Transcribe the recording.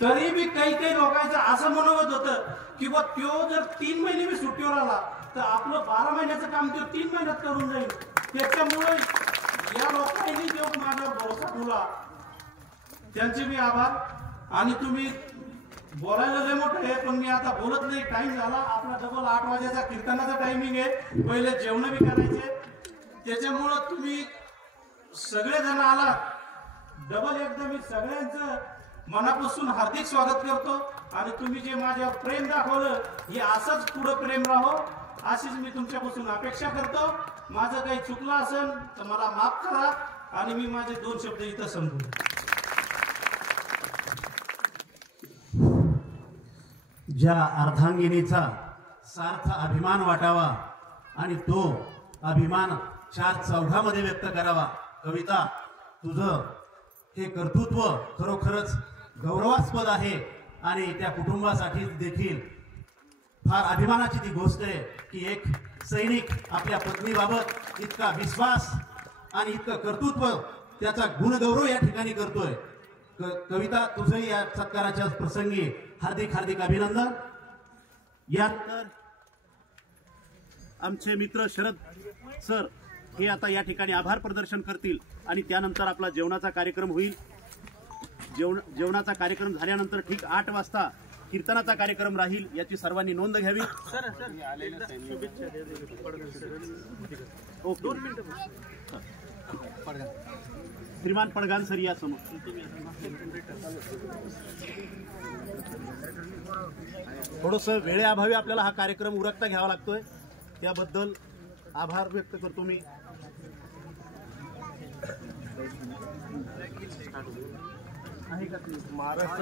तरी बी काही काही लोकांचं असं मनोगत होतं की बा त्यो जर 3 महिने बी सुट्टीवर आला तर आपलं 12 महिन्याचं काम तो 3 महिन्यात करून जाईल. त्याच्यामुळे या लोकांनी जो माझ्यावर भरोसा ठेवला त्यांचे मी आभार. आणि तुम्ही बोलायला लय मोठं आहे पण मी आता बोलत नाही. टाइम झाला आपला डबल 8 वाजेचा कीर्तनाचा टायमिंग आहे. पहिले जेवण बी करायचे. त्याच्यामुळं तुम्ही सगळेजण आलात. डबल एकदा मी सगळ्यांचं मनापासून हार्दिक स्वागत करतो. आणि तुम्ही जे माझ्यावर प्रेम दाखवलं हे असंच पुढे प्रेम राहो अशीच मी तुमच्यापासून अपेक्षा करतो. माझं काही चुकलं असेल तर मला माफ करा. आणि मी माझे 2 शब्द इथं संपवतो. ज्या अर्धांगिनीचा सार्थ अभिमान वाटावा आणि तो अभिमान 4 चौघामध्ये व्यक्त करावा. कविता, तुझं हे कर्तृत्व खरोखरच गौरवास्पद आहे आणि त्या कुटुंबासाठी देखील फार अभिमानाची ती गोष्ट आहे की एक सैनिक आपल्या पत्नीबाबत इतका विश्वास आणि इतकं कर्तृत्व त्याचा गुणगौरव या ठिकाणी करतोय. कविता, तुझंही या सत्काराच्या प्रसंगी हार्दिक हार्दिक अभिनंदन. यानंतर आमचे मित्र शरद सर हे आता या ठिकाणी आभार प्रदर्शन करतील आणि त्यानंतर आपला जेवणाचा कार्यक्रम होईल. जेवणाचा कार्यक्रम झाल्यानंतर ठीक 8 वाजता कीर्तनाचा कार्यक्रम राहील याची सर्वांनी नोंद घ्यावी. श्रीमान पडगान सर या समोर. थोडंसं वेळेअभावी आपल्याला हा कार्यक्रम उरकता घ्यावा लागतोय त्याबद्दल आभार व्यक्त करतो मी. महाराष्ट्र